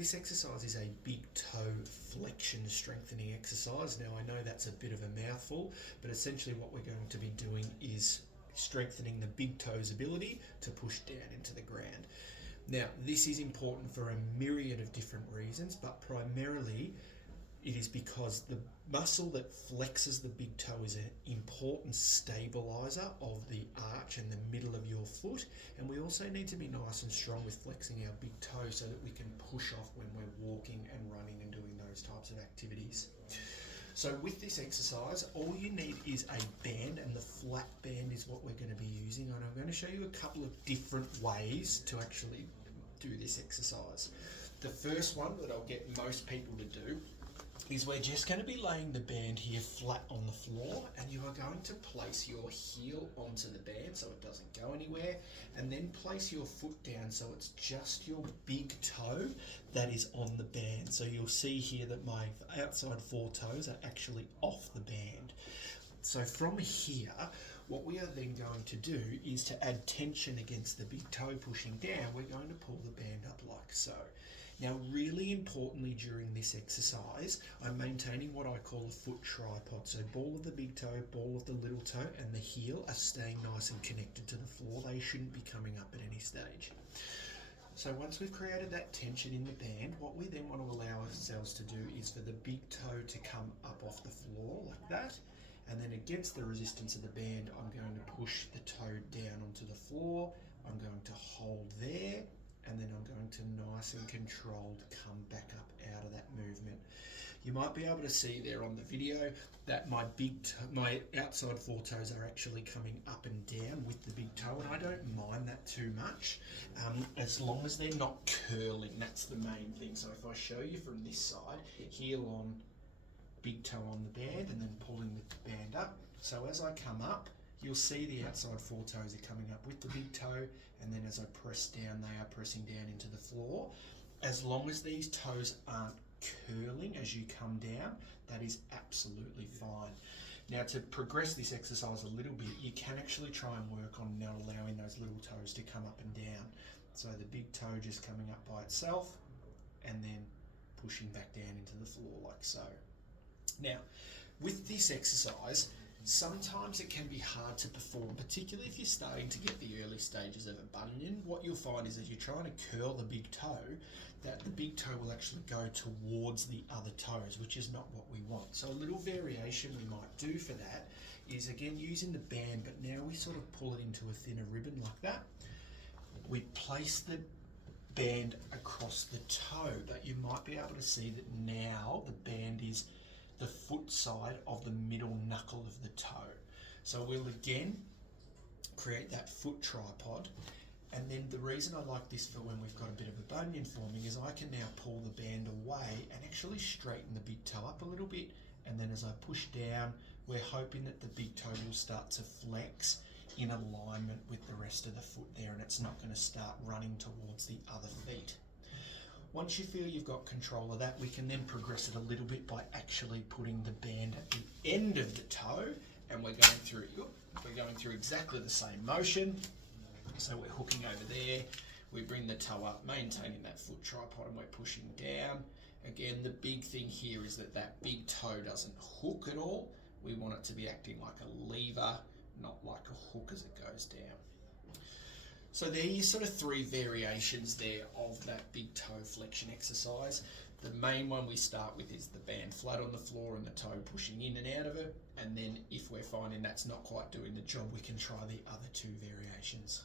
This exercise is a big toe flexion strengthening exercise. Now I know that's a bit of a mouthful, but essentially what we're going to be doing is strengthening the big toe's ability to push down into the ground. Now this is important for a myriad of different reasons, but primarily it is because the muscle that flexes the big toe is an important stabilizer of the arch and the middle of your foot, and we also need to be nice and strong with flexing our big toe so that we can push off when we're walking and running and doing those types of activities. So with this exercise, all you need is a band, and the flat band is what we're going to be using, and I'm going to show you a couple of different ways to actually do this exercise. The first one that I'll get most people to do is we're just going to be laying the band here flat on the floor, and you are going to place your heel onto the band so it doesn't go anywhere, and then place your foot down so it's just your big toe that is on the band. So you'll see here that my outside four toes are actually off the band. So from here, what we are then going to do is to add tension against the big toe pushing down. We're going to pull the band up like so. Now, really importantly during this exercise, I'm maintaining what I call a foot tripod. So ball of the big toe, ball of the little toe, and the heel are staying nice and connected to the floor. They shouldn't be coming up at any stage. So once we've created that tension in the band, what we then want to allow ourselves to do is for the big toe to come up off the floor like that. And then against the resistance of the band, I'm going to push the toe down onto the floor. I'm going to hold there, and then I'm going to nice and controlled come back up out of that movement. You might be able to see there on the video that my outside four toes are actually coming up and down with the big toe, and I don't mind that too much, as long as they're not curling. That's the main thing. So if I show you from this side, heel on, big toe on the band, and then pulling the band up. So as I come up, you'll see the outside four toes are coming up with the big toe, and then as I press down, they are pressing down into the floor. As long as these toes aren't curling as you come down, that is absolutely fine. Now, to progress this exercise a little bit, you can actually try and work on not allowing those little toes to come up and down. So the big toe just coming up by itself, and then pushing back down into the floor like so. Now, with this exercise, sometimes it can be hard to perform, particularly if you're starting to get the early stages of a bunion. What you'll find is as you're trying to curl the big toe, that the big toe will actually go towards the other toes, which is not what we want. So a little variation we might do for that is, again, using the band, but now we sort of pull it into a thinner ribbon like that. We place the band across the toe, but you might be able to see that now the band is the foot side of the middle knuckle of the toe. So we'll again create that foot tripod, and then the reason I like this for when we've got a bit of a bunion forming is I can now pull the band away and actually straighten the big toe up a little bit, and then as I push down, we're hoping that the big toe will start to flex in alignment with the rest of the foot there, and it's not going to start running towards the other feet. Once you feel you've got control of that, we can then progress it a little bit by actually putting the band at the end of the toe, and we're going through exactly the same motion. So we're hooking over there, we bring the toe up, maintaining that foot tripod, and we're pushing down. Again, the big thing here is that that big toe doesn't hook at all. We want it to be acting like a lever, not like a hook as it goes down. So there are sort of three variations there of that big toe flexion exercise. The main one we start with is the band flat on the floor and the toe pushing in and out of it. And then if we're finding that's not quite doing the job, we can try the other two variations.